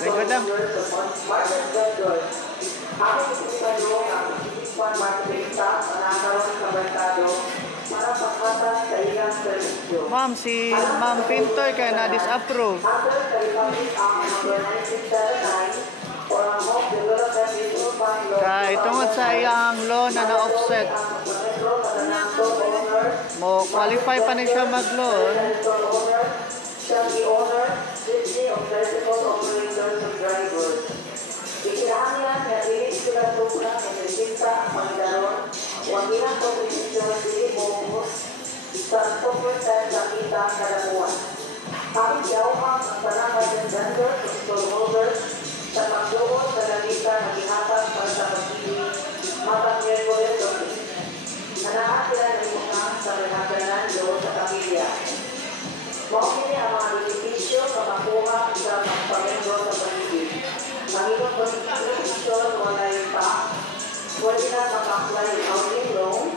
Record lang. Ma'am, si Ma'am Pintoy kaya na-disapprove. Kaya tungod sa iyang loan na na-offset, mo qualify pa na siya mag-loan. Ikinahanglan na dinis sila tukulang ng resita ang Panginoon, huwag ilang kompetisyon ng Pilipos sa software sa kita kalamuan. Kami yawang ang panahon ng vendor sa storeholders sa pagluhod sa lalita na ginapan para sa pagpili matang Merkulis o Nanahan sila ng mga sa pinagalan doon sa pamilya. Maumili ang mga benepisyo na makuha sa pagpamendo sa pag-ibig. Nangitong benepisyo wala yung pa, pwede na makaklay housing loan,